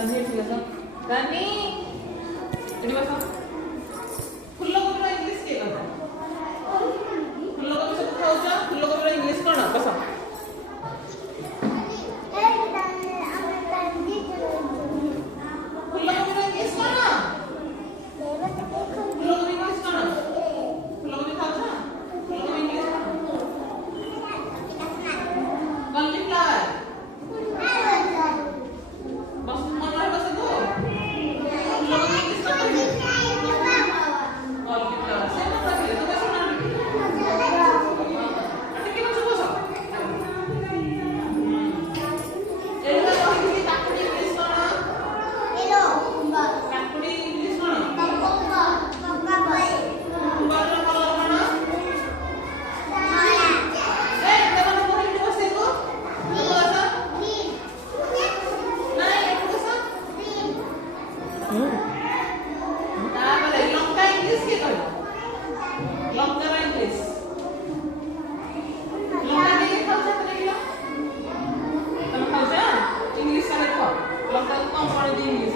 ଗାନି ଏଠି ବସ ଗାନି ଏଠି ବସ ଫୁଲକୋବିର ଇଂଲିଶ କିଏ କଥା ଫୁଲକୋବି ସବୁ ଖାଉଛ ଫୁଲକୋବିର ଇଂଲିଶ କଣ ବସ ଫୁଲକୋବିର ଇଂଲିଶ କଣ ଫୁଲକୋବି ଇଂଲିଶ କଣ ଫୁଲକୋବି ଖାଉଛ ଫୁଲକୋବି ଇଂଲିଶ କଣ କଲିଫ୍ଲାୱାର बस मन रहे बस को लोग इंग्लिश का पढ़े कॉलीफ्लावर से मन रखे तो कैसे ना अटके बच्चों को सब एला कहि काकुडी इंग्लिश कोन एलो काकुडी इंग्लिश कोन पप्पा भाई बार कलर कोन माया ए तमन कोन बसे को बसा तापर लंका इंग्लिश के कह लंका इंग्लिश लंका के खाऊ छात्र किलो तुम खाऊ छ इंग्लिश का देखो लंका को कम पढ़े दी इंग्लिश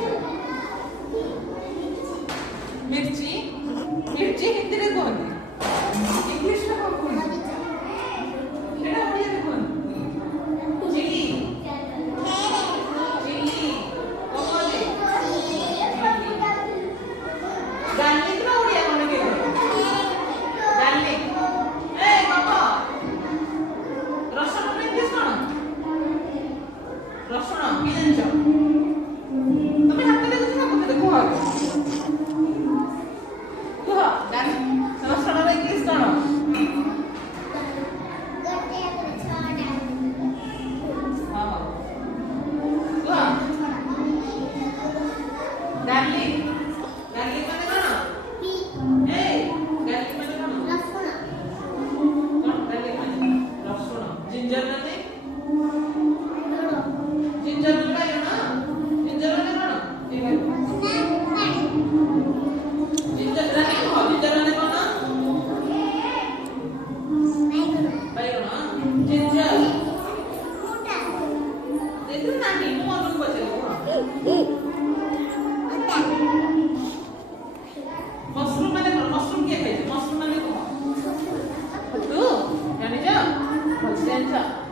मिर्ची मिर्ची हिंदी रे कहते इंग्लिश में कौन कहते केडा ओडिया रे कहते चिली चिली कोमले गार्लिक ना ओडिया कोन के गार्लिक ए बाबा रसुण में इंग्लिश कोन रसुण की जानछ तुम हाथ देखो ना मते देखो कुह गार्लिक रसुण में इंग्लिश कोन हां कुह गार्लिक गार्लिक माने कोन ए गार्लिक माने कोन रसुण कोन गार्लिक माने रसुण जिंजर माने जिंजर माने ना जिंजर माने कोन जिंजर माने कोन जिंजर माने कोन बैगन जिंजर देखो ना नहीं मो मन बचे मशरूम माने कोन मशरूम के खाइ मशरूम माने कोन तू जानि जा भल जान्छ